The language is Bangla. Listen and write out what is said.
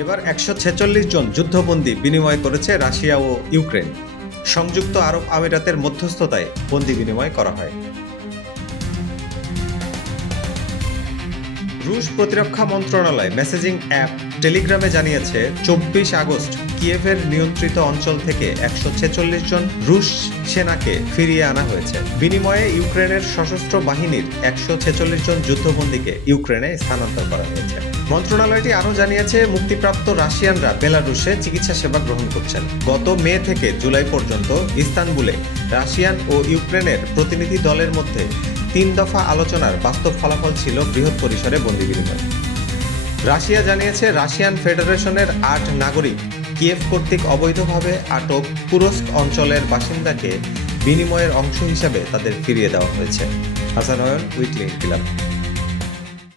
এবার একশো ছেচল্লিশ জন যুদ্ধবন্দী বিনিময় করেছে রাশিয়া ও ইউক্রেন। সংযুক্ত আরব আমিরাতের মধ্যস্থতায় বন্দি বিনিময় করা হয়। রুশ প্রতিরক্ষা মন্ত্রণালয় মেসেজিং অ্যাপ টেলিগ্রামে জানিয়েছে, চব্বিশ আগস্ট কিয়েভের নিয়ন্ত্রিত অঞ্চল থেকে একশো ছেচল্লিশ জন রুশ সেনাকে ফিরিয়ে আনা হয়েছে। বিনিময়ে ইউক্রেনের সশস্ত্র বাহিনীর একশো ছেচল্লিশ জন যুদ্ধবন্দীকে ইউক্রেনে স্থানান্তর করা হয়েছে। মন্ত্রণালয়টি আরও জানিয়েছে, মুক্তিপ্রাপ্ত রাশিয়ানরা বেলারুশে চিকিৎসা সেবা গ্রহণ করছেন। গত মে থেকে জুলাই পর্যন্ত ইস্তানবুলে রাশিয়ান ও ইউক্রেনের প্রতিনিধি দলের মধ্যে তিন দফা আলোচনার বাস্তব ফলাফল ছিল বৃহৎ পরিসরে বন্দি বিনিময়। রাশিয়া জানিয়েছে রাশিয়ান ফেডারেশনের আট নাগরিক কিয়েভ কর্তৃক অবৈধভাবে আটক কুরস্ক অঞ্চলের বাসিন্দাকে বিনিময়ের অংশ হিসাবে তাদের ফিরিয়ে দেওয়া হয়েছে। হাসান অয়ন উইকলি ইনকিলাব